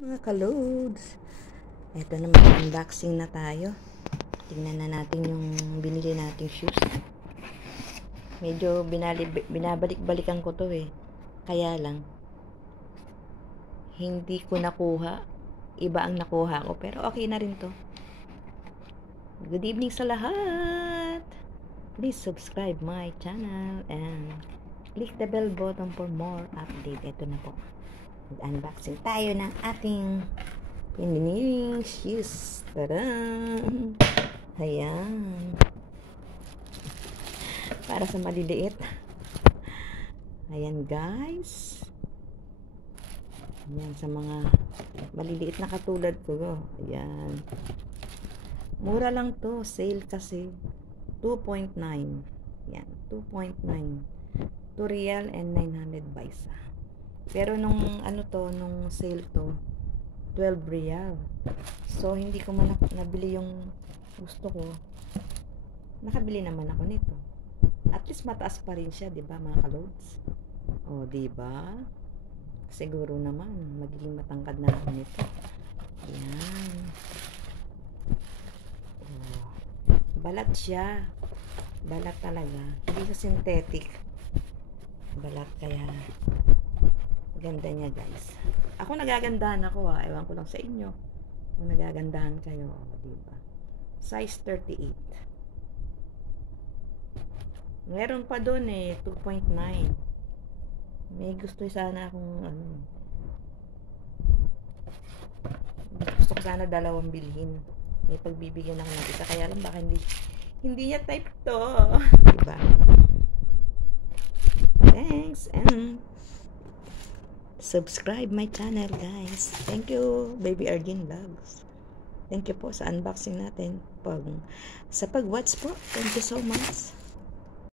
Mga kaloads, eto naman, unboxing na tayo. Tingnan na natin yung binili nating shoes. Medyo binabalik-balikan ko to kaya lang hindi ko nakuha, iba ang nakuha ko, pero okay na rin to. Good evening sa lahat. Please subscribe my channel and click the bell button for more update. Eto na po, unboxing tayo ng ating piniling shoes. Tadaan! Ayan. Para sa maliliit. Ayan guys. Ayan, sa mga maliliit na katulad ko. Ayan. Mura lang to. Sale kasi. 2.9. Ayan. 2.9. 2 real and 900 baisa. Pero nung nung sale to, 12 real. So, hindi ko man nabili yung gusto ko. Nakabili naman ako nito. At least mataas pa rin siya, 'di ba, mga kaloads? Oh, 'di ba? Siguro naman magiging matangkad na ako nito. Ayan. Oh. Balat siya. Balat talaga. Hindi siya synthetic. Balat, kaya ganda niya, guys. Ako nagagandahan ako Ewan ko lang sa inyo kung nagagandahan kayo, diba? Size 38. Meron pa doon 2.9. May gusto sana akong gusto ko sana dalawang bilhin. May pagbibigyan ako ng isa, kaya lang baka hindi niya type to. Diba? Thanks and subscribe my channel, guys. Thank you, Baby Argin Vlogs. Thank you po sa unboxing natin. Sa pag-watch po. Thank you so much.